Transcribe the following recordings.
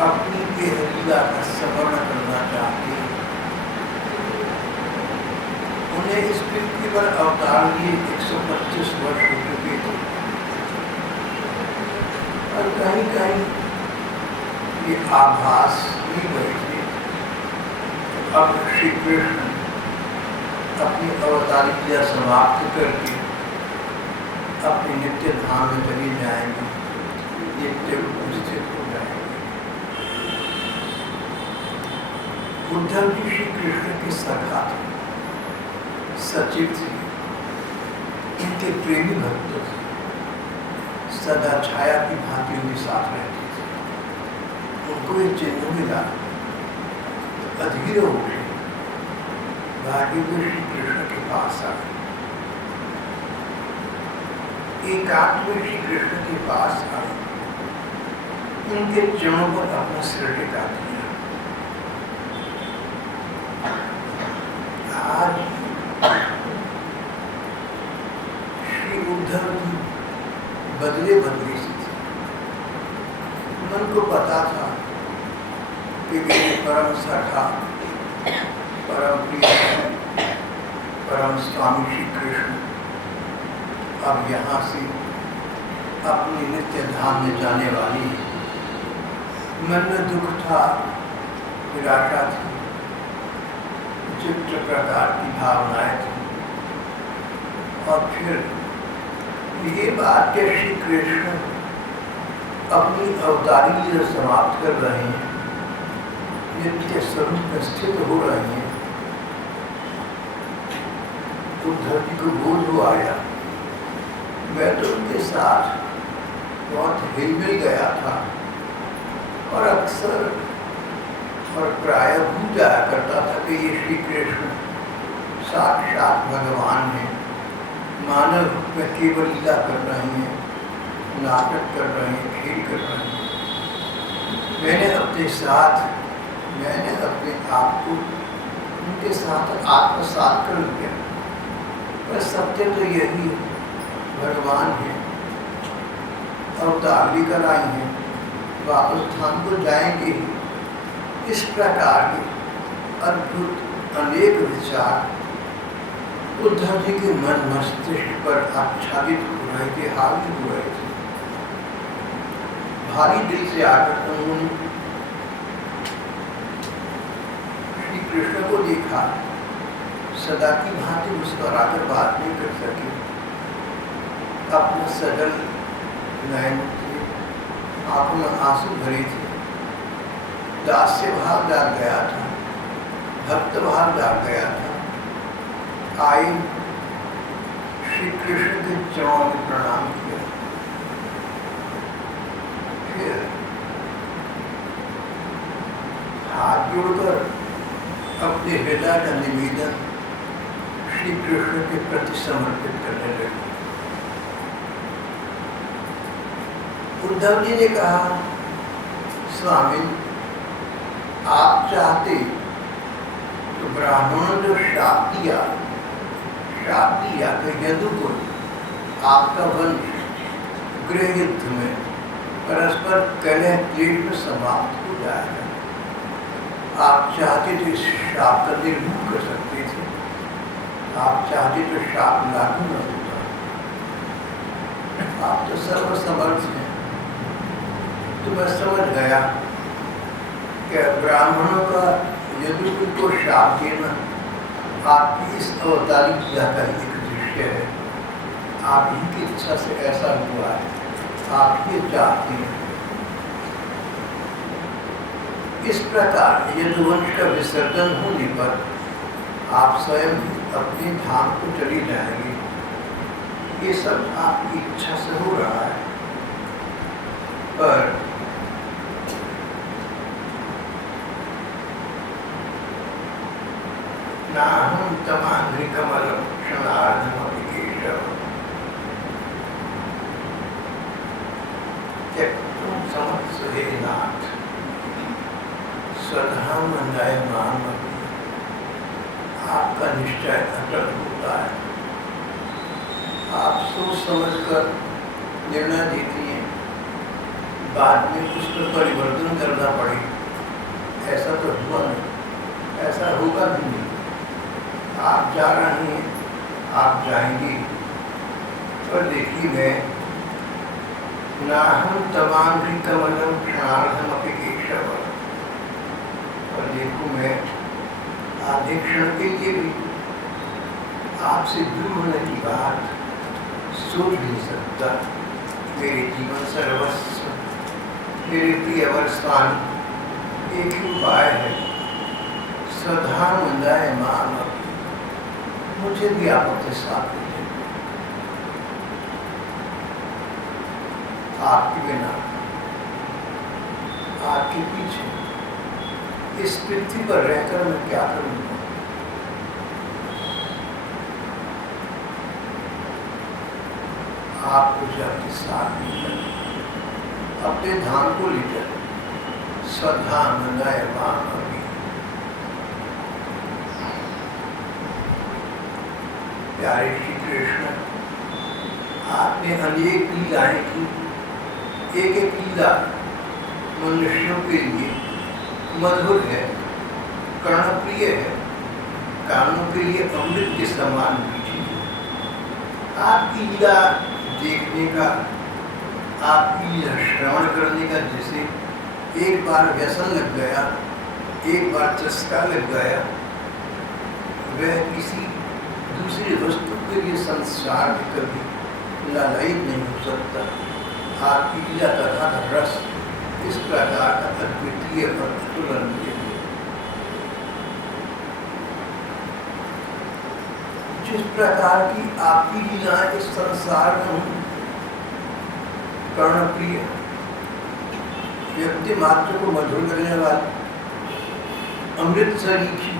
अपनी लीला का स्मरण करना चाहते हैं। उन्हें इस पृथ्वी पर अवतार लिए 125 वर्ष हो चुके थे और कहीं कहीं ये आभास ही बैठे अब श्री कृष्ण अपनी अवतारी क्रिया समाप्त करके अपने नित्य धाम में चले जाएंगे, नित्य उपस्थित हो जाएंगे। उद्धव जी श्री कृष्ण के सखा थे, सचिव थे, इनके प्रेमी भक्त थे, सदा छाया की भांति उनके साथ रहते थे। उनको एक चिन्ह मिला तो अधीर हो गए, भाग्य में श्री कृष्ण के पास आ गए, एकांत में श्री कृष्ण के पास आए, उनके चरणों पर अपना सिर टिका दिया। आज श्री उद्धव जी बदले से थे। मन को पता था कि मेरे परम सखा, परम प्रिय, परम स्वामी श्री कृष्ण अब यहाँ से अपनी नित्य धाम में जाने वाली है। मन में दुख था, निराशा थी, विचित्र प्रकार की भावनाएं थी। और फिर ये बात कि श्री कृष्ण अपनी अवतारी लीला समाप्त कर रहे हैं, नित्य स्वरूप में स्थित हो रहे हैं, उद्धव जी को बोझ हो आया। मैं तो उनके साथ बहुत हिल-मिल गया था और अक्सर और प्राय भूल जाया करता था कि ये श्री कृष्ण साक्षात भगवान हैं, मानव रूप में केवल लीला कर रहे हैं, नाटक कर रहे हैं, खेल कर रहे हैं। मैंने अपने आप को उनके साथ आत्मसात कर लिया। पर सत्य तो यही है, भगवान है, अवतार लेकर आई हैं, वापस धाम को जाएंगे। इस प्रकार के अद्भुत अनेक विचार उद्धव जी के मन मस्तिष्क पर आच्छादित हो रहे थे, हावी हो रहे थे। भारी दिल से आकर उन्होंने श्री कृष्ण को देखा, सदा की भांति मुस्कुराकर बात नहीं कर सके। अपने सजल नयन थे, आंखों में आंसू भरे थे, दास्य भाव जाग गया था, भक्त भाव जाग गया था। आई श्री कृष्ण के चरणों में प्रणाम किया, फिर हाथ जोड़कर अपने हृदय का निवेदन श्री कृष्ण के प्रति समर्पित करने लगे। उद्धव जी ने कहा, स्वामी आप चाहते तो ब्राह्मणों जो श्राप दिया कि यदुकुल आपका वंश गृह युद्ध में परस्पर कलह क्लेश में समाप्त हो जाएगा। आप चाहते तो इस श्राप का निर्मूल कर सकते थे, आप चाहते तो श्राप लागू न होता। आप तो सर्वसमर्थ हैं। तो मैं समझ गया कि ब्राह्मणों का यदुकुल को श्राप देना आपकी इस अवतारी क्रिया का एक दृश्य है। आप ही की इच्छा से ऐसा हुआ है, आप ही चाहते हैं। इस प्रकार यदुवंश का विसर्जन होने पर आप स्वयं ही अपने धाम को चली जाएंगे। ये सब आपकी इच्छा से हो रहा है। पर नाहं तमांघ्रिकमलं क्षणार्धमपि केशव त्यक्तुं समत्सहे नाथ स्वधाम नयमान। आपका निश्चय अटल होता है। आप सोच समझ कर निर्णय देती हैं, बाद में उसमें परिवर्तन करना पड़े, ऐसा तो हुआ नहीं, ऐसा होगा भी नहीं। आप जा रहे हैं, आप जाएंगे, पर देखिए मैं नाहम तमाम भी कमलम क्षणार्धम अपि केशव, और देखो मैं आधे क्षण के लिए भी आपसे दूर होने की बात सोच नहीं सकता। मेरे जीवन सर्वस्व, मेरे प्रिय स्थान एक ही उपाय है, स्वधा मंदाय माम, मुझे भी आप अपने साथ लीजिए। आपके बिना, आपके पीछे इस पृथ्वी पर रहकर मैं क्या करूँगा? आप मुझे आपके साथ लीजिए, अपने धाम को लीजिए, स्वधा मंदाय माम। प्यारे श्री कृष्ण, आपने अनेक लीलाएं की, एक एक लीला मनुष्यों के लिए मधुर है, कर्णप्रिय है, कानों के लिए अमृत के समान मीठी है। आपकी लीला देखने का, आपकी लीला श्रवण करने का, जैसे एक बार व्यसन लग गया, एक बार चस्का लग गया, वह किसी दूसरी वस्तु के लिए संसार में कभी लालयित नहीं हो सकता। आपकी लीला तथा रस इस प्रकार का अद्वितीय और अतुलनीय है। जिस प्रकार की आपकी लीला इस संसार में कर्णप्रिय, व्यक्ति मात्र को मधुर करने वाली, अमृत सरीखी,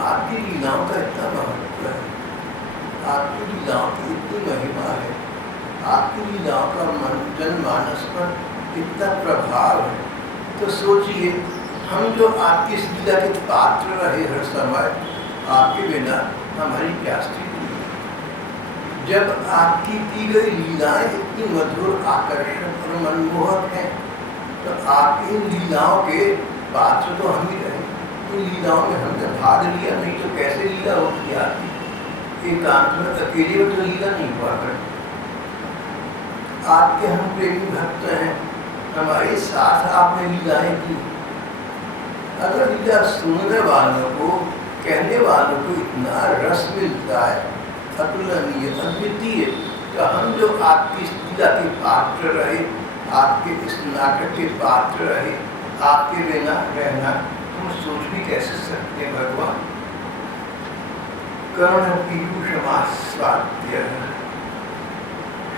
आपकी लीलाओं का इतना महत्व है, आपकी लीलाओं की इतनी महिमा है, आपकी लीलाओं का जनमानस पर इतना प्रभाव है। तो सोचिए, हम जो आपकी इस लीला के पात्र रहे हर समय, आपके बिना हमारी क्या स्थिति है? जब आपकी की गई लीलाएं इतनी मधुर, आकर्षक और मनमोहक हैं, तो आपकी इन लीलाओं के पात्र तो हम ही रहे। इन लीलाओं में हमने भाग लिया, नहीं तो कैसे लीला होती आपकी? एकांत में अकेले में तो लीला नहीं हुआ करती। आपके हम प्रेमी भक्त हैं, हमारे साथ आपने लीलाएं की। अगर लीला सुनने वालों को, कहने वालों को इतना रस मिलता है, अतुलनीय, अद्वितीय, तो हम जो आपकी इस लीला के पात्र रहे, आपके इस नाटक के पात्र रहे, आपके बिना रहना हम सोच भी कैसे सकते हैं भगवान? कर्ण पीयूषमास्वाद्य,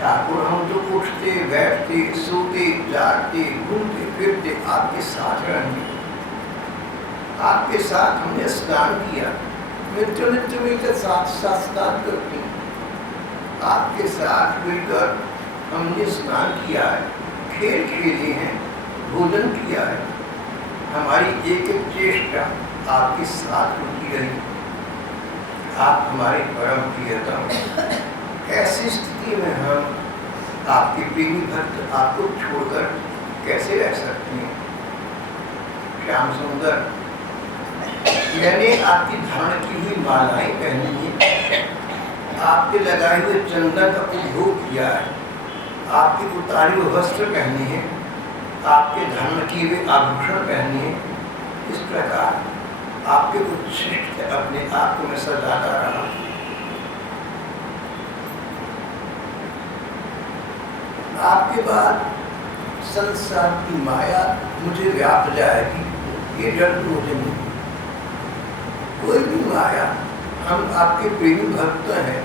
ठाकुर हम जो उठते बैठते सोते जागते घूमते फिरते आपके साथ रहेंगे। आपके साथ हमने स्नान किया, मित्र मित्र मिलकर साथ साथ स्नान करते हैं। आपके साथ मिलकर हमने स्नान किया है, खेल खेले हैं, भोजन किया है। हमारी एक एक चेष्टा आपके साथ होती रही। आप हमारे परम प्रियतम। ऐसी स्थिति में हम आपके प्रेमी भक्त आपको छोड़कर कैसे रह सकते हैं? श्याम सुंदर, मैंने आपकी धारण की हुई मालाएं पहनी है, आपके लगाए हुए चंदन का उपभोग किया है, आपके उतारे हुए वस्त्र पहने हैं, आपके धारण किए हुए आभूषण पहने हैं। इस प्रकार आपके उच्छिष्ट अपने आप को मैं सजाता रहा। आपके बाद संसार की माया मुझे व्याप जाएगी, ये डर मुझे नहीं। कोई भी माया, हम आपके प्रेमी भक्त हैं,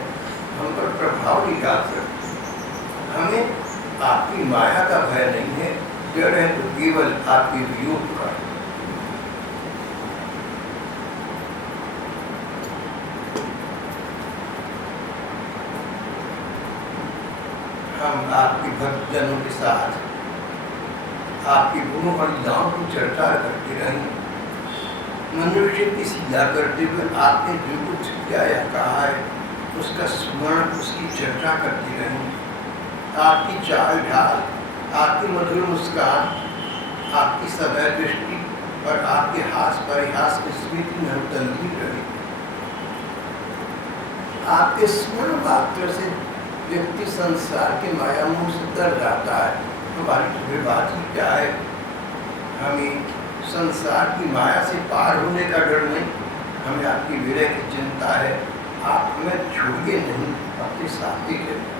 हम पर प्रभाव नहीं डाल सकते। हमें आपकी माया का भय नहीं है, डर है तो केवल आपके वियोग का। हम आपके भक्तजनों के साथ आपके गुणों और लीलाओं की चर्चा करते रहें। मनुष्य की सीधा करते हुए आपने जो कुछ किया या कहा है, उसका स्मरण, उसकी चर्चा करते रहें। आपकी चाल ढाल, आपकी मधुर मुस्कान, आपकी सदैव दृष्टि और आपके हास परिहास की स्मृति में हम तल्लीन रहे। आपके स्मरण मात्र से व्यक्ति संसार के माया मोह से तर जाता है। हमारी बात ही क्या है, हमें संसार की माया से पार होने का डर नहीं, हमें आपकी विरह की चिंता है। आप हमें छोड़िए नहीं, अपने साथ ही रहिए।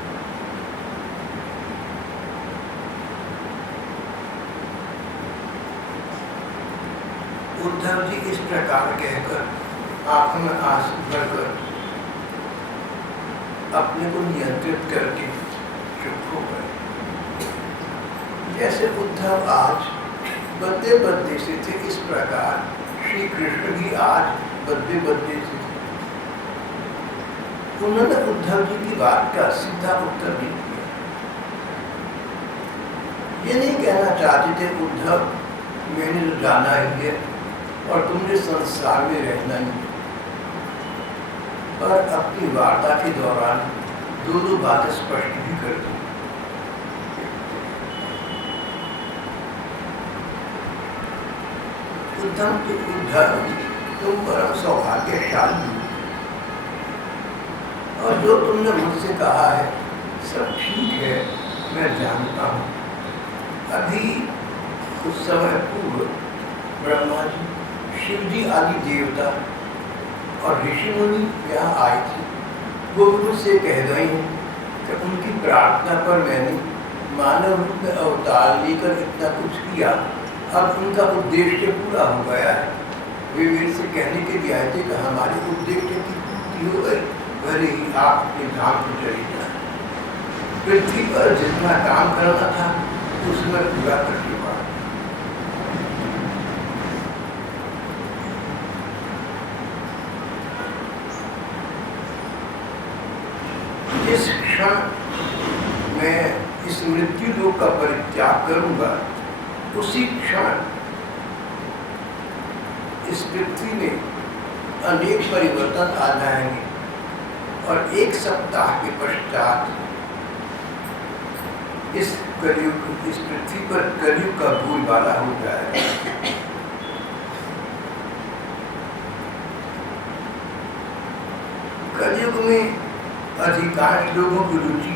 उद्धव जी इस प्रकार कहकर आंखों में आंसू भरकर अपने को नियंत्रित करके चुप हो गए। जैसे उद्धव आज बदले बदले से थे, इस प्रकार श्री कृष्ण भी आज बदले बदले से थे। उन्होंने उद्धव जी की बात का सीधा उत्तर नहीं दिया। ये नहीं कहना चाहते थे उद्धव मैंने तो जाना ही है और तुमने संसार में रहना ही, पर अपनी वार्ता के दौरान दो बातें स्पष्ट भी कर दी। उद्धव तुम परम सौभाग्यशाली और जो तुमने मुझसे कहा है सब ठीक है, मैं जानता हूँ। अभी कुछ समय पूर्व ब्रह्मा जी, शिव जी आदि देवता और ऋषि मुनि यहाँ आए थे। वो मुझसे कह गए हैं कि उनकी प्रार्थना पर मैंने मानव रूप में अवतार लेकर इतना कुछ किया, अब उनका उद्देश्य पूरा हो गया है। वे मेरे से कहने के लिए आए थे कि हमारे उद्देश्य की पूर्ति हो गई, भले ही आप अपने धाम को चले जाए। पृथ्वी पर जितना काम करना था उसमें पूरा कर दिया। जिस क्षण मैं इस मृत्यु लोक का परित्याग करूंगा, उसी क्षण इस पृथ्वी में अनेक परिवर्तन आ जाएंगे और एक सप्ताह के पश्चात इस पृथ्वी पर कलयुग का बोलबाला हो जाएगा। कलयुग में अधिकांश लोगों की रुचि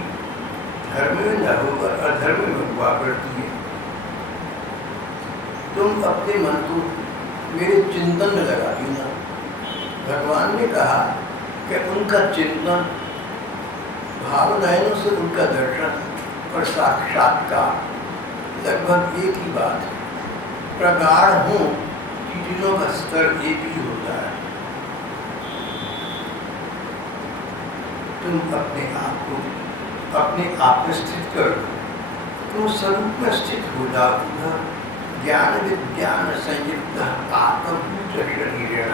धर्म में न होकर अधर्म में हुआ करती है। तुम अपने मन को मेरे चिंतन में लगा देना। भगवान ने कहा कि उनका चिंतन, भावनाओं से उनका दर्शन और साक्षात्कार लगभग एक ही बात है। प्रगाढ़ हो चीजों का स्तर एक ही होता है। तुम अपने आप में स्थित कर दो, तुम स्वरूप में स्थित हो जाओ। ज्ञान विज्ञान संयुक्त आत्मभूत शरीरेण।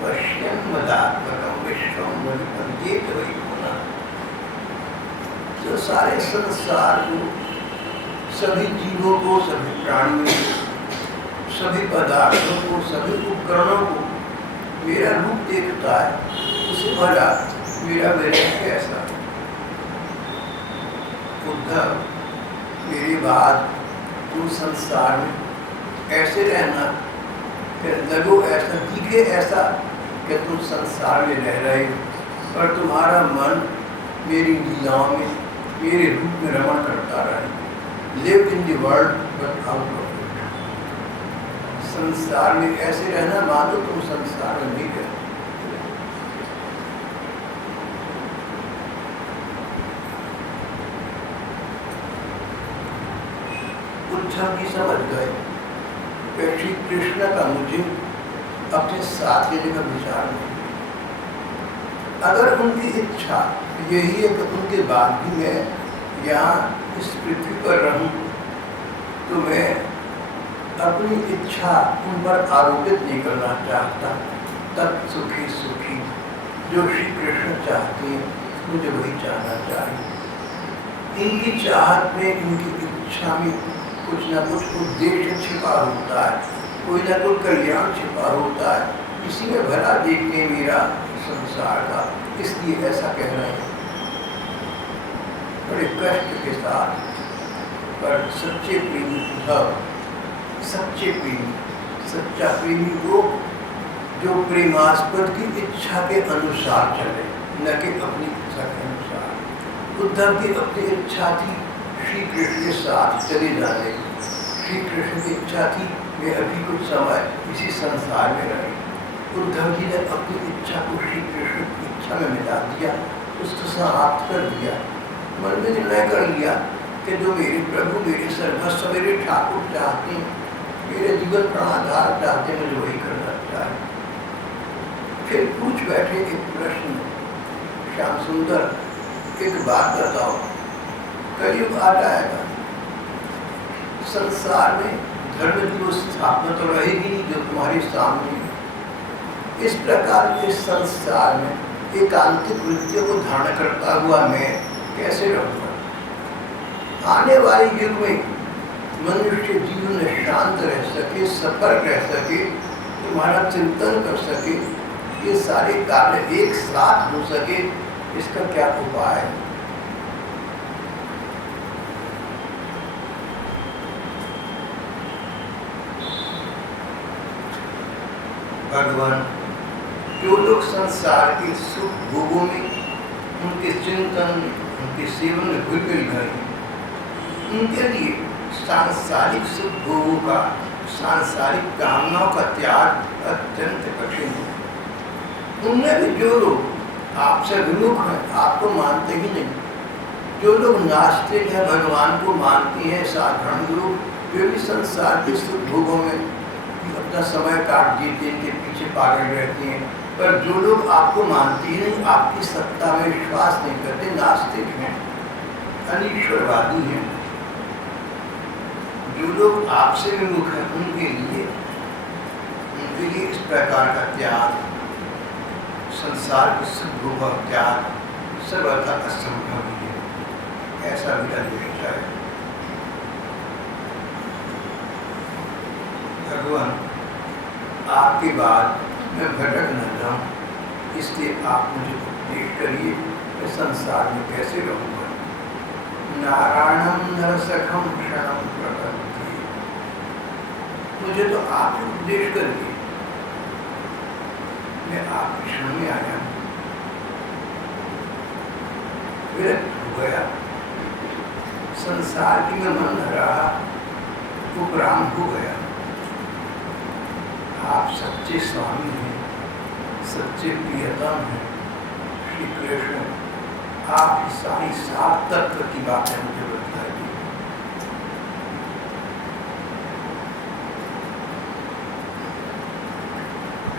पश्यन् मदात्मकं विश्वं वैपद्येत वै पुनः। जो सारे संसार को, सभी जीवों को, सभी प्राणियों को, सभी पदार्थों को, सभी उपकरणों को मेरा रूप देखता है, उसे भला मेरा विरह कैसा। उद्धव, मेरी बात तुम संसार में ऐसे रहना कि लगो ऐसा, दिखे ऐसा कि तुम संसार में रह रहे हो और तुम्हारा मन मेरी लीलाओं में, मेरे रूप में रमण करता रहे। Live in the world but out of it. संसार में ऐसे रहना मानो तुम संसार में नहीं रहते। उद्धव जी समझ गए कि श्री कृष्ण का मुझे अपने साथ लेने का विचार नहीं। अगर उनकी इच्छा यही है कि उनके बाद भी मैं यहाँ इस पृथ्वी पर रहूं, तो मैं अपनी इच्छा उन पर आरोपित नहीं करना चाहता। तब सुखी सुखी जो श्री कृष्ण चाहते हैं, मुझे वही चाहना चाहिए। इनकी चाहत में, इनकी इच्छा में कुछ ना कुछ उद्देश्य छिपा होता है। कोई ना कोई कल्याण छिपा होता है, इसी में भला देखने मेरा संसार का, इसलिए ऐसा कह रहे हैं बड़े कष्ट के साथ। पर सच्चे प्रेमी उद्धव, सच्चे प्रेमी, सच्चा प्रेमी वो जो प्रेमास्पद की इच्छा के अनुसार चले, न कि अपनी इच्छा के अनुसार। उद्धव की अपनी इच्छा थी श्री कृष्ण के साथ चले जाने की, श्री कृष्ण की इच्छा थी वे अभी कुछ समय इसी संसार में रहे। उद्धव जी ने अपनी इच्छा को श्री कृष्ण की इच्छा में मिला दिया, उसको समाप्त कर दिया। मन में निर्णय कर लिया कि जो मेरे प्रभु, मेरे सर्वस्व, मेरे ठाकुर चाहते हैं, मेरे जीवन प्राणाधार चाहते हैं, मुझे वही करना चाहिए। फिर पूछ बैठे एक प्रश्न, श्याम सुंदर एक बात बताओ, कलयुग आ जाएगा, संसार में धर्म की वो स्थापना तो रहेगी नहीं जो तुम्हारे सामने। इस प्रकार के संसार में एकांतिक वृत्तियों को धारण करता हुआ मैं कैसे रहूँगा? आने वाले युग में मनुष्य जीवन में शांत रह सके, सफल रह सके, तुम्हारा चिंतन कर सके, ये सारे कार्य एक साथ हो सके, इसका क्या उपाय है? भगवान, जो लोग संसार के सुख भोगों में, उनके चिंतन, उनके सेवन में घुल मिल गए, उनके लिए सांसारिक सुख भोगों का, सांसारिक कामनाओं का त्याग अत्यंत कठिन है। उनमें भी जो लोग आपसे विमुख हैं, आपको मानते ही नहीं, जो लोग नास्तिक हैं, भगवान को मानती हैं, साधारण लोग, वे भी संसार के सुख भोगों में अपना समय काट देते, इनके पीछे पागल रहते हैं। पर जो लोग आपको मानते हैं, आपकी सत्ता में विश्वास नहीं करते, नास्तिक हैं, अनीश्वरवादी हैं, जो लोग आपसे विमुख हैं, उनके लिए इस प्रकार का त्याग, संसार के सुख भोग का त्याग सर्वथा असंभव है। ऐसा मेरा निश्चय है। भगवान, आपके बाद मैं भटक न जाऊं, इसलिए आप मुझे उपदेश करिए, मैं संसार में कैसे रहूँगा। नारायणम नरसखम क्षणम प्रपद्ये, मुझे तो आप उपदेश करिए, मैं आपके क्षण में आया हूँ, विरक्त हो गया, संसार की में मन रहा, उपराम हो गया। आप सच्चे स्वामी हैं, सच्चे प्रियतम हैं, श्री कृष्ण, आपकी सारी सात तत्व की बातें मुझे बताइए।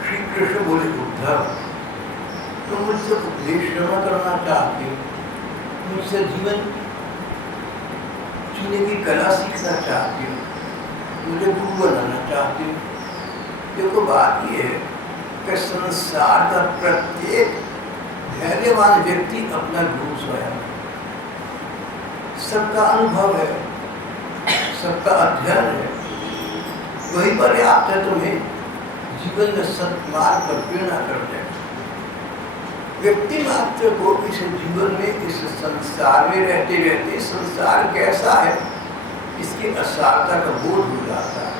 श्री कृष्ण बोले, उद्धव, तुम मुझसे उपदेश न करना चाहते हो, मुझसे जीवन जीने की कला सीखना चाहते हो, मुझे गुरु बनाना चाहते हो। देखो, बात यह है कि संसार का प्रत्येक धैर्यवान व्यक्ति अपना गुरु स्वयं, सबका अनुभव है, सबका अध्ययन है, वही पर्याप्त है तुम्हें जीवन में सत्मार्ग पर प्रेरणा कर दे। व्यक्ति मात्र को इस जीवन में, इस संसार में रहते रहते संसार कैसा है इसकी असारता का बोध हो जाता है।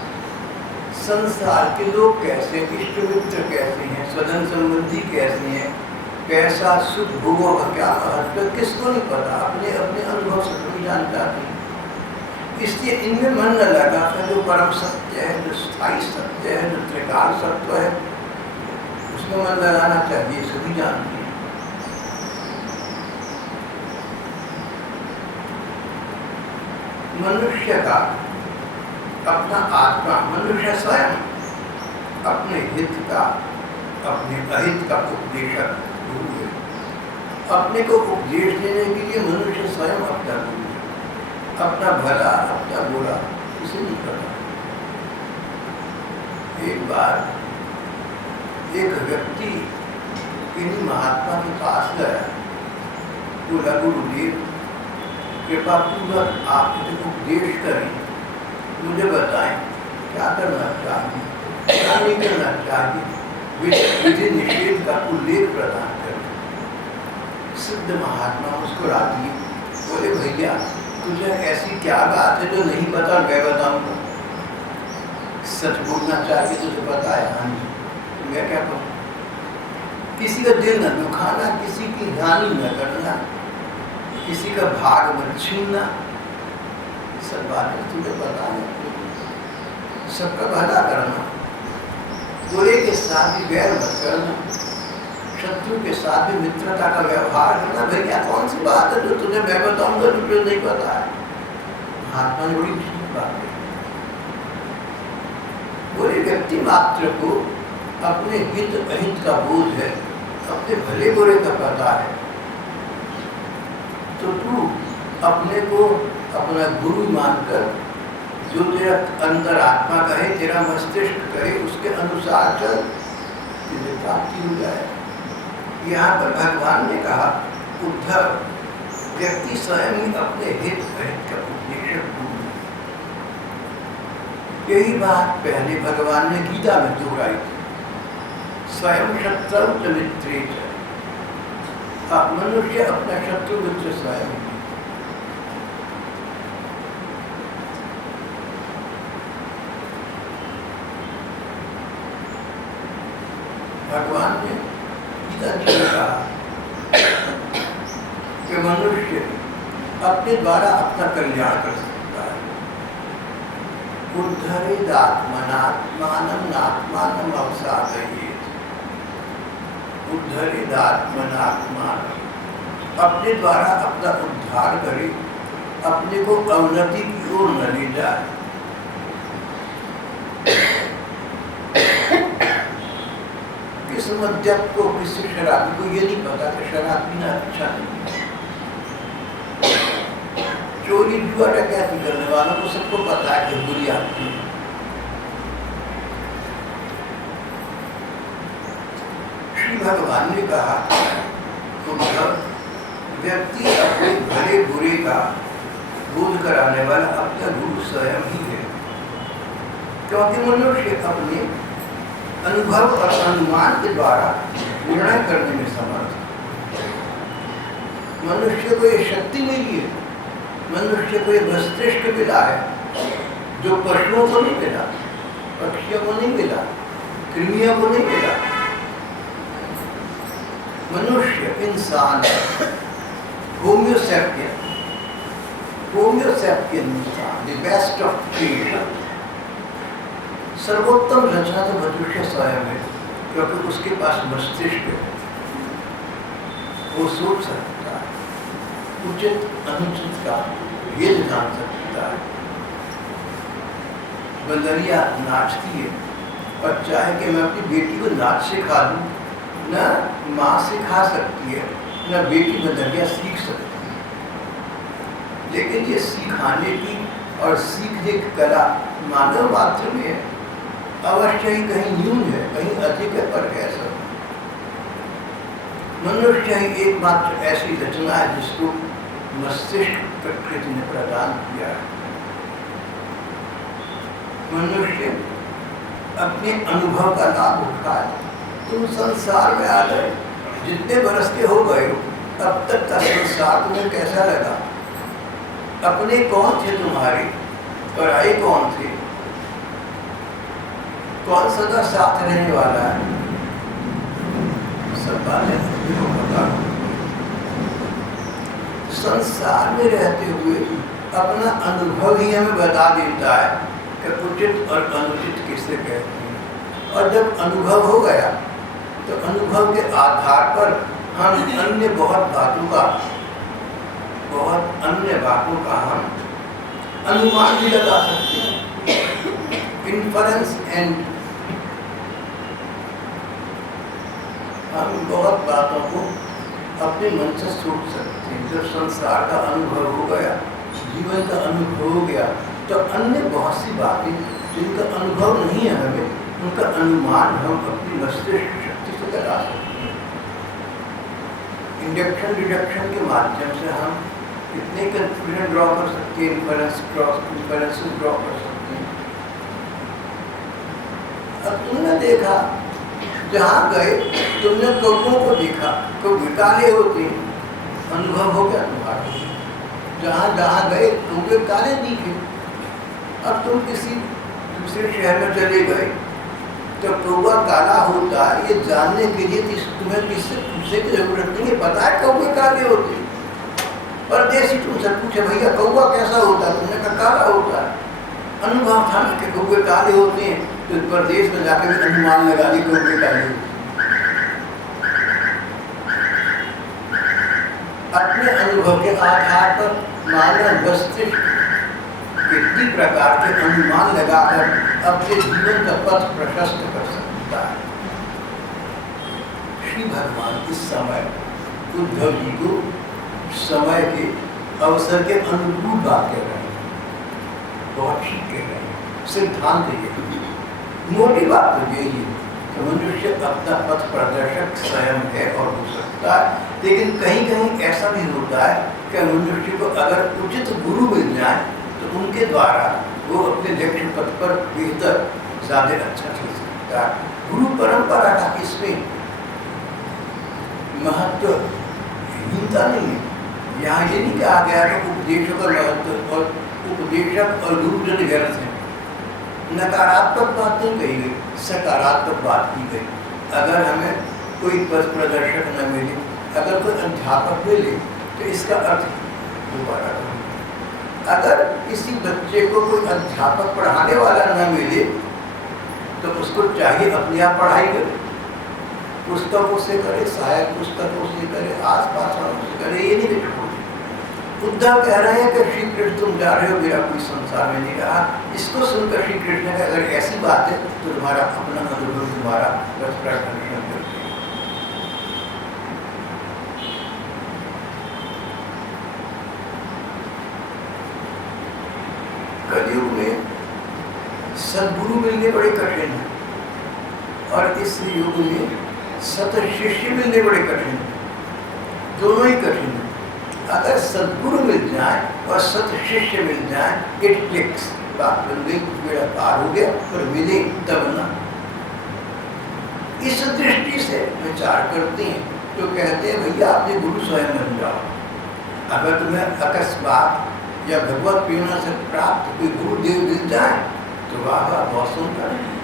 संसार के लोग कैसे, इष्ट मित्र कैसे हैं, स्वजन संबंधी कैसे हैं, पैसा सुख भोगों का क्या महत्व, किसको नहीं पता, अपने अपने अनुभव से कोई जानता नहीं। इसलिए इनमें मन न लगा था। जो परम सत्य है, जो स्थायी सत्य है, जो त्रिकाल सत्य है, उसमें मन लगाना चाहिए, सभी जानते हैं। मनुष्य का अपना आत्मा, मनुष्य स्वयं अपने हित का, अपने अहित का उपदेशक गुरु है। अपने को उपदेश देने के लिए मनुष्य स्वयं अपना गुरु है। अपना भला, अपना बुरा किसी नहीं पता। एक बार एक व्यक्ति किन्हीं महात्मा के पास गया, बोला, गुरुदेव, कृपा पूर्वक आप मुझे उपदेश करें, मुझे बताएं क्या करना चाहिए। ऐसा नहीं करना चाहिए, विधि निषेध का उल्लेख प्रदान कर। सिद्ध महात्मा मुस्कुराती बोले, भैया तुझे ऐसी क्या बात है जो नहीं पता, मैं बताऊंगा। सच बोलना चाहिए, तुझे पता है? हाँ जी। तो मैं क्या कहूँ? किसी का दिल न दुखाना, किसी की हानि न करना, किसी का भाग मत छीनना, सब बातें तुझे पता है। सबका भला करना, बुरे के साथ भी वैर मत करना, शत्रु के साथ भी मित्रता का व्यवहार करना। भैया कौन सी बात है जो तुझे मैं बताऊंगा, तुझे नहीं पता है? महात्मा ने बड़ी ठीक बात है। बुरे व्यक्ति मात्र को अपने हित अहित का बोध है, अपने भले बुरे का पता है। तो तू अपने को अपना गुरु मानकर जो तेरा अंदर आत्मा कहे, तेरा मस्तिष्क कहे, उसके अनुसार चल, तुझे प्राप्ति हो जाए। यहाँ पर भगवान ने कहा, उद्धव, व्यक्ति स्वयं ही अपने हित अहित का उपदेशक हो। यही बात पहले भगवान ने गीता में दोहराई थी, स्वयं शत्रु च मित्रे च। मनुष्य अपना शत्रु मित्र स्वयं। भगवान ने गीता जी में कहा कि मनुष्य अपने द्वारा अपना कल्याण कर सकता है। उद्धरेदात्मनात्मानं नात्मानं अवसादयेत्। उद्धरेदात्मनात्मानं, अपने द्वारा अपना उद्धार करे, अपने को अवनति की ओर न ले जाए। किस मद्यप को, किसी शराबी को ये नहीं पता कि शराब पीना अच्छा नहीं। चोरी जुआ डकैती करने वालों को सबको पता है कि बुरी आदत है। श्री भगवान ने कहा, व्यक्ति अपने भले बुरे का बोध कराने वाला अपना गुरु स्वयं ही है, क्योंकि मनुष्य अपने अनुभव और अनुमान के द्वारा निर्णय करने में समर्थ है। मनुष्य को ये शक्ति मिली है, मनुष्य को ये मस्तिष्क मिला है, जो पशुओं को नहीं मिला, पक्षियों को नहीं मिला, कृमियों को नहीं मिला। मनुष्य इंसान होम्योसेपियन इंसान, द बेस्ट ऑफ क्रिएशन। सर्वोत्तम रचना तो मनुष्य स्वयं है, क्योंकि उसके पास मस्तिष्क है, वो सोच सकता है, उचित अनुचित का भेद जान सकता है। बंदरिया नाचती है, और चाहे कि मैं अपनी बेटी को नाच सिखा दूं, न माँ सिखा सकती है, न बेटी बंदरिया सीख सकती है। लेकिन ये सिखाने की और सीखने की कला मानव मात्र में है, अवश्य ही कहीं न्यून है, कहीं अधिक है, पर है सब। मनुष्य ही एकमात्र ऐसी रचना है जिसको मस्तिष्क प्रकृति ने प्रदान किया है। मनुष्य अपने अनुभव का लाभ उठाए। तुम संसार में आ गए, जितने बरस के हो गए, अब तक का संसार तुम्हें कैसा लगा? अपने कौन थे तुम्हारे, पराये कौन थे? कौन सदा साथ रहने वाला है? सब बातें पता। संसार में रहते हुए अपना अनुभव ही हमें बता देता है कि उचित और अनुचित किससे कहते हैं। और जब अनुभव हो गया तो अनुभव के आधार पर हम अन्य बहुत अन्य बातों का हम अनुमान भी लगा सकते हैं। इन्फरेंस एंड हम बहुत बातों को अपने मन से सोच सकते हैं। जब संसार का अनुभव हो गया, जीवन का अनुभव हो गया, तो अन्य बहुत सी बातें जिनका अनुभव नहीं है हमें, उनका अनुमान हम अपनी मस्तिष्क शक्ति से लगा सकते हैं। इंडक्शन डिडक्शन के माध्यम से हम कितने कंक्लूजन ड्रॉ कर सकते हैं, इन्फरेंसेस ड्रॉ कर सकते हैं। अब तुमने देखा, जहाँ गए तुमने कौओं को देखा, कौवे काले होते हैं, अनुभव हो गया तुम्हारा। जहाँ जहाँ गए कौवे काले दिखे। अब तुम किसी दूसरे शहर में चले गए तो कौवा काला होता है ये जानने के लिए तुम्हें किससे पूछने की जरूरत नहीं है, पता है कौवे काले होते हैं। परदेसी तुमसे पूछे भैया कौवा कैसा होता है, तुमने कहा काला होता है। अनुभव था कि कौवे काले होते हैं, तो प्रदेश में जाकर भी अनुमान लगा दी कौवे काले होते हैं। अपने अनुभव के आधार पर मानव मस्तिष्क कितनी प्रकार के अनुमान लगाकर अपने जीवन का पथ प्रशस्त कर सकता है। श्री भगवान इस समय उद्धव जी को समय के अवसर के अनुकूल बात कह रहे हैं, बहुत ठीक कह रहे हैं। सिद्धांत ये मोटी बात तो यही है कि मनुष्य अपना पथ प्रदर्शक स्वयं है और हो सकता है, लेकिन कहीं कहीं ऐसा भी होता है कि मनुष्य को अगर उचित गुरु मिल जाए तो उनके द्वारा वो अपने लक्ष्य पथ पर बेहतर ज़्यादा अच्छा चल सकता है। गुरु परंपरा का इसमें महत्व हीनता नहीं है। यहाँ ये नहीं कहा गया कि उपदेशक और महत्व और उपदेशक और गुरुजन व्यर्थ हैं। नकारात्मक बात नहीं कही गई, सकारात्मक बात की गई। अगर हमें कोई पथ प्रदर्शक न मिले, अगर कोई अध्यापक मिले तो इसका अर्थ दोबारा करूँ, अगर किसी बच्चे को कोई अध्यापक पढ़ाने वाला न मिले तो उसको चाहिए अपने आप पढ़ाई करे, पुस्तकों से करे, सहायक पुस्तकों से करे, आसपास वालों से करे, ये नहीं छोड़े। उद्धव कह रहे हैं कि श्री कृष्ण तुम जा रहे हो, मेरा कोई संसार में नहीं रहा। इसको सुनकर श्री कृष्ण का अगर ऐसी बात है तो तुम्हारा अपना अनुभव तुम्हारा प्रश्न करते हैं। कलयुग में सद्गुरु मिलने बड़े कठिन है और इस युग में सत शिष्य मिलने बड़े कठिन है, दोनों ही कठिन है। अगर सद्गुरु मिल जाए और सत शिष्य मिल जाए, इट क्लिक्स, बात बन गई, बेड़ा पार हो गया, पर मिले तब ना। इस दृष्टि से विचार करते हैं तो कहते हैं भैया अपने गुरु स्वयं बन जाओ। अगर तुम्हें अकस्मात या भगवत प्रेरणा से प्राप्त कोई गुरुदेव मिल जाए तो वाह वाह, बहुत सुंदर है।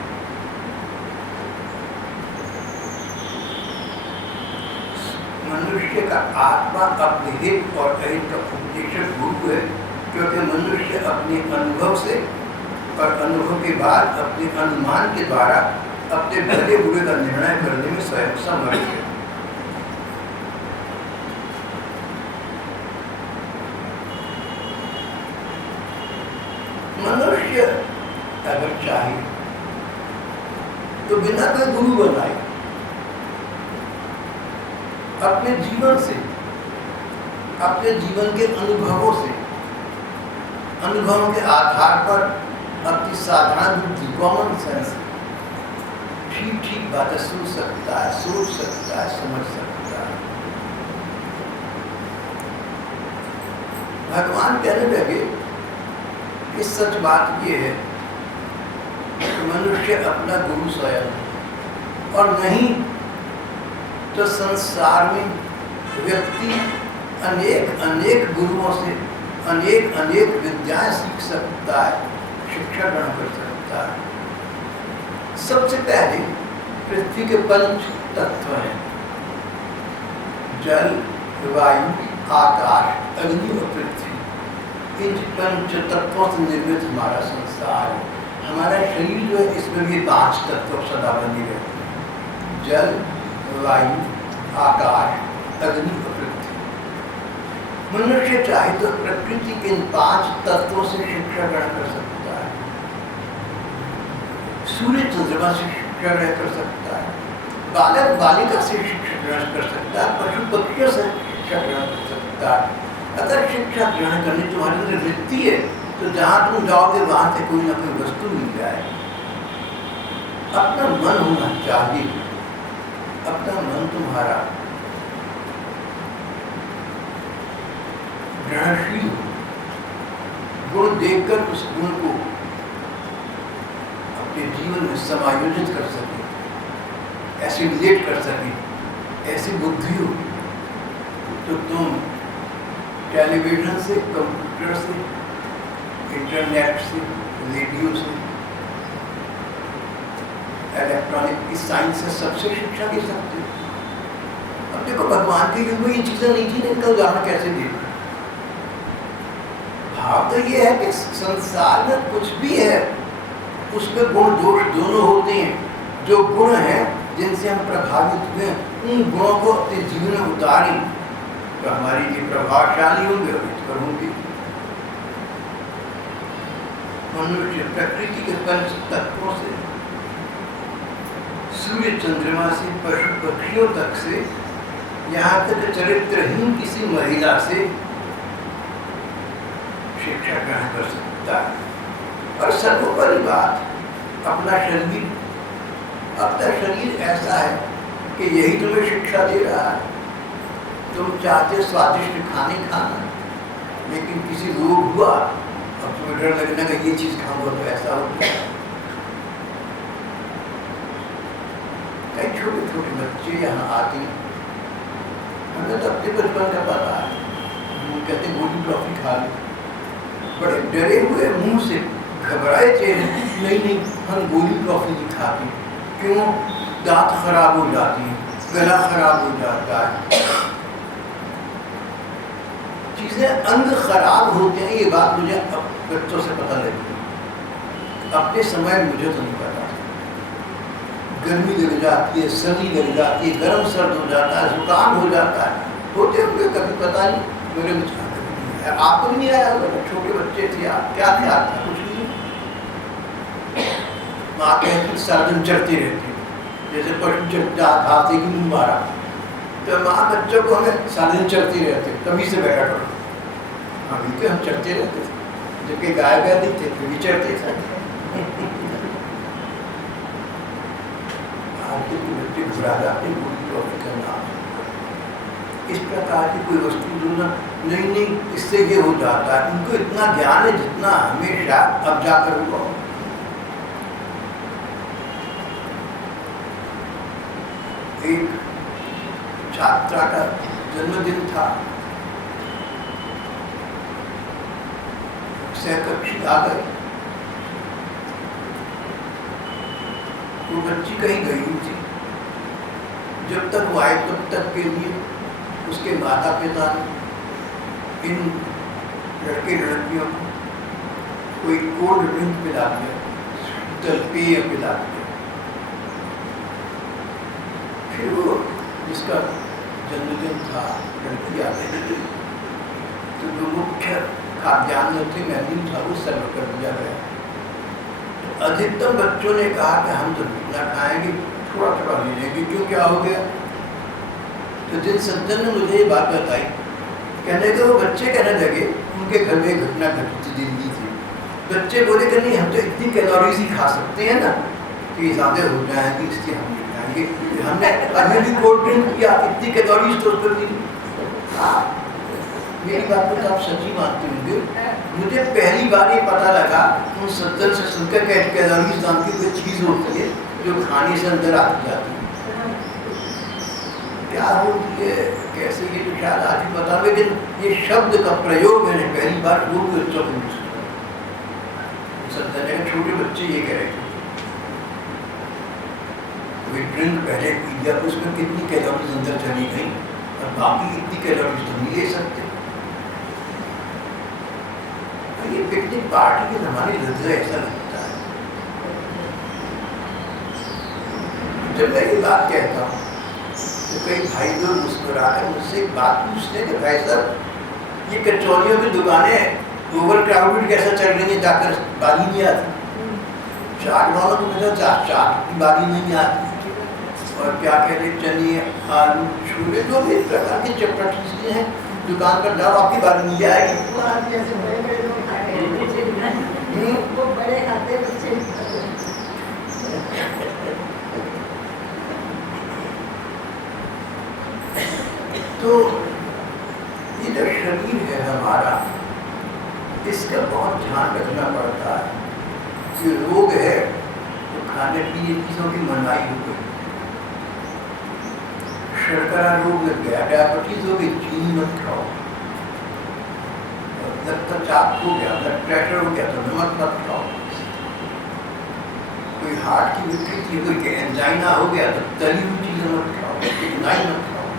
मनुष्य का आत्मा अपने हित और अहित का उपदेशक गुरु है, क्योंकि मनुष्य अपने अनुभव से और अनुभव के बाद अपने अनुमान के द्वारा अपने भले बुरे का निर्णय करने में स्वयं समर्थ है। मनुष्य अगर चाहे तो बिना कोई गुरु बनाए अपने जीवन से, अपने जीवन के अनुभवों से, अनुभवों के आधार पर अपनी साधारण बुद्धि, कॉमन सेंस, ठीक ठीक बातें सुन सकता है, सोच सकता है, समझ सकता है। भगवान कहने लगे कि सच बात ये है कि मनुष्य अपना गुरु स्वयं, और नहीं तो संसार में व्यक्ति अनेक अनेक गुरुओं से अनेक अनेक विद्याएं सीख सकता है, शिक्षा ग्रहण कर सकता है। सबसे पहले पृथ्वी के पंच तत्व हैं, जल, वायु, आकाश, अग्नि और पृथ्वी। इन पंच तत्वों से निर्मित हमारा संसार है। हमारा शरीर जो है इसमें भी 5 तत्व सदा बने रहते हैं, जल, वायु, आकाश, अग्नि और पृथ्वी। मनुष्य चाहे तो प्रकृति के इन 5 तत्वों से शिक्षा ग्रहण कर सकता है, सूर्य चंद्रमा से शिक्षा ग्रहण कर सकता है, बालक बालिका से शिक्षा ग्रहण कर सकता है, पशु पक्षियों से शिक्षा ग्रहण कर सकता है। अगर शिक्षा ग्रहण करनी तुम्हारे अंदर वृत्ति है तो जहाँ तुम जाओगे वहां से कोई ना कोई वस्तु मिल जाए। अपना मन होना चाहिए, अपना मन तुम्हारा ग्रहणशील, गुण देखकर उस गुण को अपने जीवन में समायोजित कर सके, एसिमुलेट कर सके, ऐसी बुद्धि हो तो तुम टेलीविजन से, कंप्यूटर से, इंटरनेट से, रेडियो से, इलेक्ट्रॉनिक की साइंस से सबसे शिक्षा दे सकते हो। अब देखो भगवान के युग में ये चीजें नहीं थी, इनका उदाहरण कैसे देना। भाव तो ये है कि संसार में कुछ भी है उसमें गुण दोष दोनों होते हैं। जो गुण हैं जिनसे हम प्रभावित हुए उन गुणों को अपने जीवन में उतारें तो हमारे लिए प्रभावशाली होंगे और हितकर होंगे। मनुष्य प्रकृति के पंच तत्वों से, सूर्य चंद्रमा से, पशु पक्षियों तक से, यहाँ तक चरित्रहीन किसी महिला से शिक्षा ग्रहण कर सकता है। और सर्वोपरि बात, अपना शरीर ऐसा है कि यही तुम्हें शिक्षा दे रहा है। तुम चाहते स्वादिष्ट खाने खाना, लेकिन किसी रोग हुआ अब तुम्हें डर लगना कि ये चीज खाऊंगा तो ऐसा हो गया। कई छोटे छोटे बच्चे यहाँ आते हैं, हमें तो अपने बचपन का पता है, वो कहते गोली टॉफी खा लो, बड़े डरे हुए मुंह से, घबराए चेहरे, नहीं हम गोली टॉफी नहीं खाते। क्यों? दांत खराब हो जाती है, गला खराब हो जाता है, चीजें अंग खराब होते हैं। ये बात मुझे बच्चों से पता लगी, अपने समय मुझे तो नहीं पता। गर्मी लग जाती है, सर्दी लग जाती है, गर्म सर्द हो जाता है, जुकाम हो जाता है, होते हुए कभी पता नहीं। मेरे विचार आपको भी नहीं आया होगा, छोटे बच्चे थे आप, क्या ख्याल था? कुछ नहीं। माँ कहती सारा दिन चढ़ती रहती, जैसे पशु चढ़ता घासे की मुँह मारा, तो माँ बच्चों को हमें सारा दिन चढ़ती रहते, कभी से बैठा करो। अभी तो हम चढ़ते रहते थे, जबकि गाय बैल थे फिर भी चढ़ते थे। आजकल के बच्चे घुरा जाते हैं नाम। इस प्रकार की कोई वस्तु ढूंढना नहीं, इससे ये हो जाता है। उनको इतना ज्ञान है जितना हमेशा अब जाकर हुआ। एक छात्रा का जन्मदिन था, सहकक्षी आ गए, वो बच्ची कहीं गई थी। जब तक वो आए तब तक के लिए उसके माता पिता ने इन लड़के लड़कियों को कोई कोल्ड ड्रिंक पिला दिया, शीतल पेय पिला दिया। फिर वो जिसका जन्मदिन था, लड़की आ गई, तो जो मुख्य खाद्यान्न थे मेन्यू था वो सर्व कर दिया गया। तो अधिकतम बच्चों ने कहा कि हम तो इतना खाएंगे, थोड़ा थोड़ा ले लेंगे, क्यों क्या हो गया। तो जिन सज्जन ने मुझे ये बात बताई, कहने के वो बच्चे कहने लगे, उनके घर में घटना घटित जिंदगी थी। बच्चे बोले कि नहीं हम तो इतनी कैलोरीज ही खा सकते हैं ना, कि ज़्यादा हो जाएगी इसलिए हम नहीं खाएंगे। हमने अभी भी कोल्ड ड्रिंक किया, इतनी कैलोरीज तो उसमें नहीं। मेरी बात को तो आप सच्ची मानते होंगे। मुझे पहली बार ये पता लगा उन सज्जन से सुनकर कैलोरीज नाम की कोई चीज़ होती है जो खाने से अंदर आती जाती है। क्या होती है, कैसे, ये तो शायद आज ही पता, लेकिन ये शब्द का प्रयोग मैंने पहली बार वो भी बच्चों को सुना। छोटे बच्चे ये कह रहे थे, कोई ड्रिंक पहले पी लिया, उसमें कितनी कैलोरीज अंदर चली गई और बाकी इतनी कैलोरीज तो नहीं ले सकते। ये पिकनिक पार्टी के जमाने लग गए, ऐसा लगता है। जब मैं ये बात कहता हूँ तो कई भाई लोग मुस्कुराकर मुझसे एक बात पूछते हैं कि भाई साहब ये कचौरियों की दुकानें ओवर क्राउडेड कैसा चल रही है, जाकर बारी नहीं आती। चाट वालों को मुझे चाट की बारी नहीं आती, और क्या कहते चलिए आलू छोले जो भी प्रकार की चटपट चीजें हैं दुकान पर जाओ आपकी बारी नहीं आएगी। तो ये जो शरीर है हमारा, इसका बहुत ध्यान रखना पड़ता है। कि रोग है तो खाने पीने चीज़ों की मनाही हो गई, शर्करा रोग लग गया, डायबिटीज हो गई, चीनी मत खाओ, रक्तचाप हो गया, ब्लड प्रेशर हो गया तो नमक मत खाओ, कोई हार्ट की विकृति, कोई एंजाइना हो गया तो तली हुई चीजें मत खाओ, चिकनाई मत खाओ।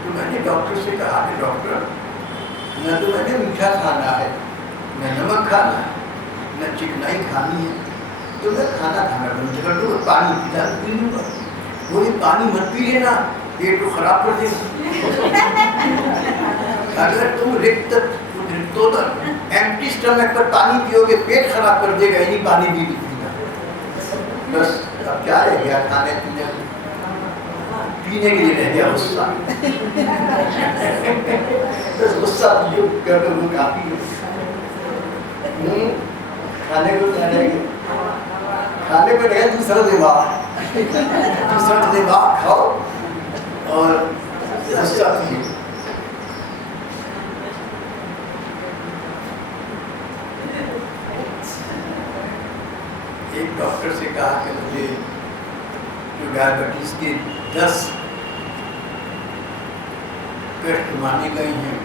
तो मैंने डॉक्टर से कहा कि डॉक्टर, न तो मैंने मीठा खाना है, न नमक खाना है, न चिकनाई खानी है, तो मैं खाना बंद कर दूँगा, पानी पी लूँगा। बोले पानी मत पी लेना, पेट को खराब कर देगा। अगर तुम एम्प्टी स्टमक पर पानी पियोगे पेट खराब कर देगा, यही पानी भी नहीं पीना। बस अब क्या रह गया खाने पीने के लिए रह गया गुस्सा। बस गुस्सा पियो कर वो काफी है। खाने को क्या रहेगा, खाने को रहेगा दूसरा दिमाग खाओ और गुस्सा पियो। एक डॉक्टर से कहा कि मुझे जो डायबिटीज के 10 कष्ट माने गए हैं,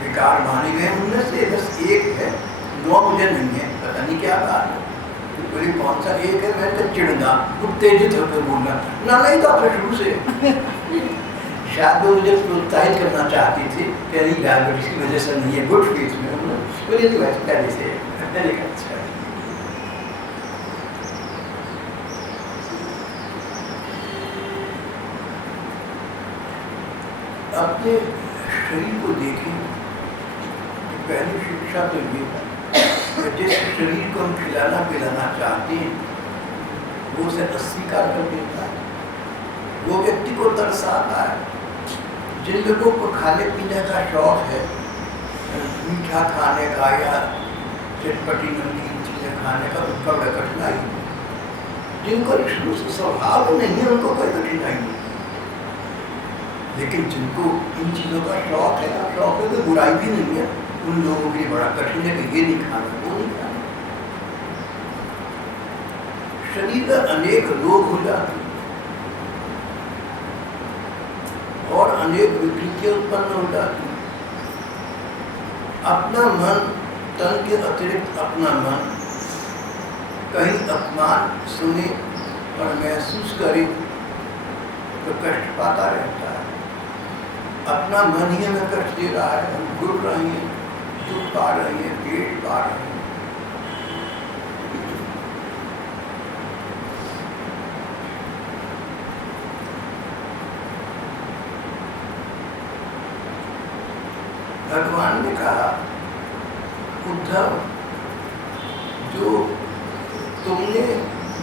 विकार माने गए, उनमें से बस एक है, 9 मुझे नहीं है, पता नहीं क्या बात है। बोले कौन सा एक है? मैं तो चिढ़ना, उत्तेजित होकर बोलना ना, नहीं तो अपने शुरू से शायद वो मुझे प्रोत्साहित करना चाहती थी कि नहीं डायबिटीज की वजह से नहीं है, गुड फेज में बोले तो वैसे पहले से अच्छा। अपने शरीर को देखें, पहली शिक्षा तो ये, जिस शरीर को हम खिलाना पिलाना चाहते हैं वो उसे अस्वीकार कर देता है, वो व्यक्ति को तरसाता है। जिन लोगों को खाने पीने का शौक है, मीठा खाने का या चटपटी नमकीन चीजें खाने का, उनका बड़ा कठिनाई। जिनको शुरू से स्वभाव नहीं है उनको कोई कठिनाई नहीं, लेकिन जिनको इन चीज़ों का शौक है, शौक है तो बुराई भी नहीं है, उन लोगों के लिए बड़ा कठिन है कि ये नहीं खाना, वो नहीं खाना। शरीर में अनेक रोग हो जाते और अनेक विकृतियां उत्पन्न हो जाती। अपना मन, तन के अतिरिक्त अपना मन कहीं अपमान सुने और महसूस करे तो कष्ट पाता रहता है। अपना मन ही हमें कष्ट दे रहा है, हम घुट रहे हैं, दुख पा रहे हैं, पेट पा रहे हैं। भगवान ने कहा, उद्धव, जो तुमने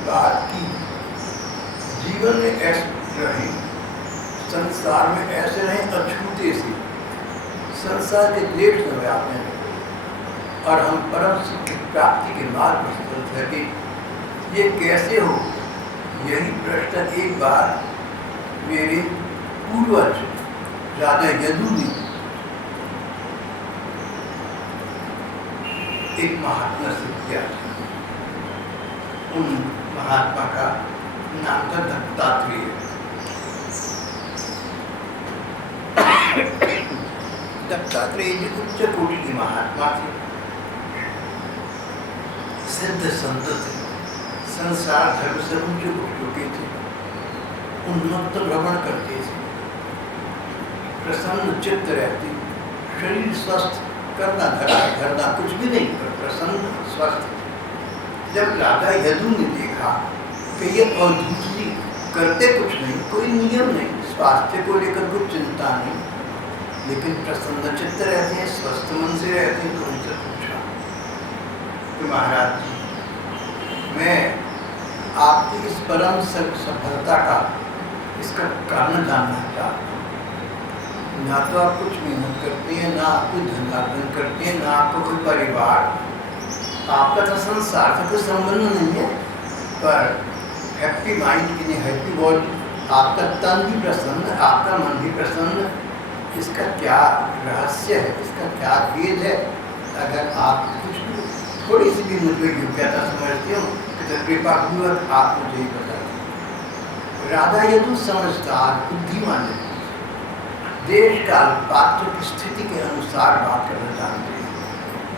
बात की जीवन में ऐसे रहे, संसार में ऐसे रहे अछूते से, संसार के देश में व्याप्त हैं और हम परम सुख की प्राप्ति के मार्ग पर चलते हैं कि ये कैसे हो। यही प्रश्न एक बार मेरे पूर्वज राजा यदु ने एक महात्मा से किया। उन महात्मा का नाम था दत्तात्रेय। दत्तात्रेय जी उच्च कोटि के महात्मा थे, सिद्ध संत थे, संसार धर्म से ऊंचे उठ चुके थे, उन्मत्त भ्रमण करते थे, प्रसन्न चित्त रहते, शरीर स्वस्थ, करना धरना कुछ भी नहीं, पर प्रसन्न स्वस्थ। जब राजा यदु ने देखा कि ये अद्भुत करते कुछ नहीं, कोई नियम नहीं, स्वास्थ्य को लेकर कुछ चिंता नहीं, लेकिन प्रसन्न चित्त रहते हैं, स्वस्थ मन से रहते हैं, तो उनसे पूछा कि महाराज जी, मैं आपकी इस परम सफलता का, इसका कारण जानना चाहता हूँ। ना तो आप कुछ मेहनत करते हैं, ना आप कोई धनार्जन करते हैं, ना आपको कोई परिवार, आपका तो संसार से कोई संबंध नहीं है, पर हैप्पी माइंड की नहीं, हैप्पी बॉडी, आपका तन भी प्रसन्न, आपका मन भी प्रसन्न, इसका क्या रहस्य है, इसका क्या भेद है अगर आप कुछ थोड़ी सी भी मुझे योग्यता समझते हो तो कृपा पूर्वक आप मुझे ही बता दें। राजा यदु समझदार बुद्धिमान देश काल पात्र की स्थिति के अनुसार बात करना जानते हैं।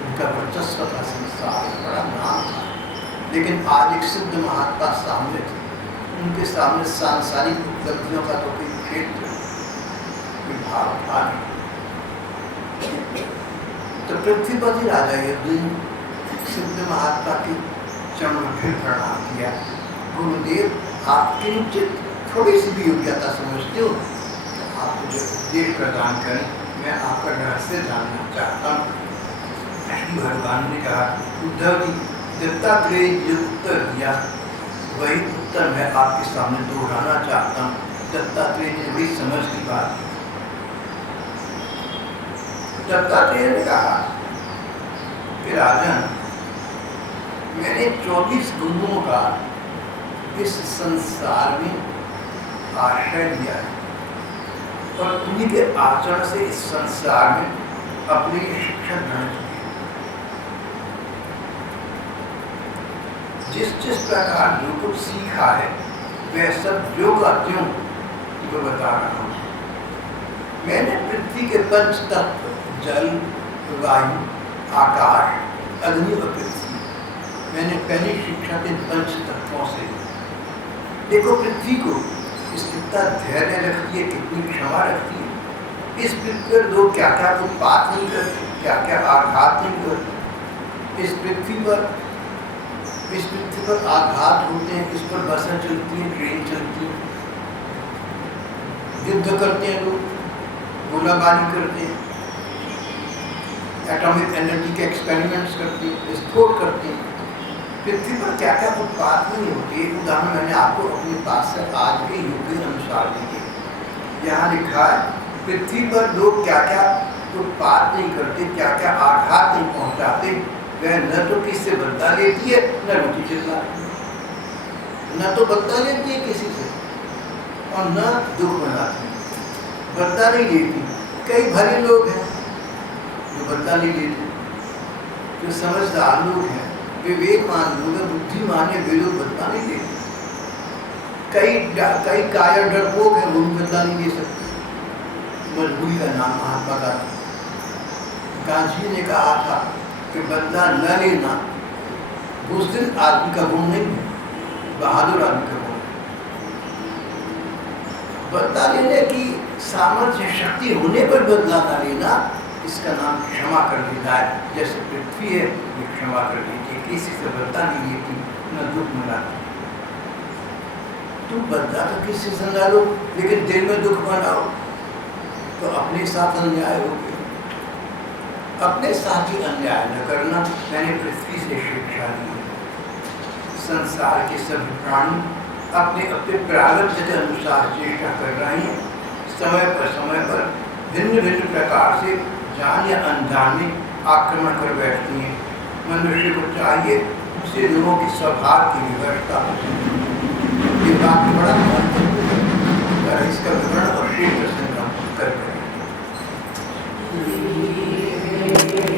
उनका वर्चस्व था संसार बड़ा नाम था, लेकिन आज एक सिद्ध महात्मा सामने थे। उनके सामने सांसारिक उपलब्धियों का तो कोई क्षेत्र कोई भाव था नहीं। तो पृथ्वीपति राजा यदु सिद्ध महात्मा के चरण फिर प्रणाम किया। गुरुदेव, आप किंचित थोड़ी सी भी योग्यता समझते हो, आप मुझे उपदेश प्रदान करें, मैं आपका रहस्य जानना चाहता हूँ। श्री भगवान ने कहा, उद्धव जी, दत्तात्रेय जो उत्तर दिया वही उत्तर मैं आपके सामने दोहराना चाहता हूँ। दत्तात्रेय ने बड़ी समझ की बात की। दत्तात्रेय ने कहा कि राजन, मैंने 24 गुरुओं का इस संसार में आश्रय लिया है और उन्हीं के आचरण से इस संसार में अपनी शिक्षा ग्रहण की। जिस प्रकार जो कुछ सीखा है वह सब जो का त्यों जो बता रहा हूँ। मैंने पृथ्वी के पंच तत्व जल, वायु, आकाश, अग्नि और पृथ्वी, मैंने पहली शिक्षा के पंच तत्वों से। देखो पृथ्वी को इस कितना धैर्य रखती है, कितनी क्षमा रखती है। इस पृथ्वी पर लोग क्या क्या उत्पात नहीं करते, क्या क्या आघात नहीं करते। इस पृथ्वी पर आघात होते हैं, इस पर बसें चलती हैं, ट्रेन चलती हैं, युद्ध करते हैं लोग, गोलाबारी करते हैं, एटॉमिक एनर्जी के एक्सपेरिमेंट्स करते हैं, विस्फोट करते हैं। पृथ्वी पर क्या क्या उत्पाद नहीं होते। एक उदाहरण मैंने आपको अपने पास से आज के युग के अनुसार दिए। यहाँ लिखा है पृथ्वी पर लोग क्या क्या उत्पाद नहीं करते, क्या क्या आघात नहीं पहुँचाते। वह न तो किससे बदला लेती है, न रोटी चिल्लाती है, न तो बदला लेती है किसी से और न दुख मनाती है। बदला नहीं लेती। कई भले लोग हैं जो बदला नहीं लेते, जो समझदार लोग हैं, विवेकमान लोग हैं, बुद्धिमान है, वे लोग बदला नहीं लेते। कई कायर डरपोक है, वो भी बदला नहीं ले सकते। मजबूरी का नाम महात्मा गांधी ने कहा था कि बदला न लेना बुज़दिल आदमी का गुण नहीं है, बहादुर आदमी का गुण है। बदला लेने की सामर्थ्य शक्ति होने पर बदला न लेना, इसका नाम क्षमा कर देना है। जैसे पृथ्वी है, ये क्षमा कर देती है, किसी से बदला नहीं लेती, न दुख मनाती। तुम बदला तो किसी से न लो, लेकिन दिल में दुख मनाओ तो अपने साथ अन्याय हो गया। अपने साथ ही अन्याय न करना, मैंने पृथ्वी से शिक्षा ली है। संसार के सभी प्राणी अपने अपने प्रारब्ध के अनुसार चेष्टा कर रहे हैं। समय पर भिन्न भिन्न प्रकार से जान या अनजान में आक्रमण कर बैठती हैं। मनुष्य को चाहिए उसे लोगों की स्वभाव की विवशता। ये बात बड़ा महत्वपूर्ण है, इसका विवरण और क्षेत्र संग्रह कर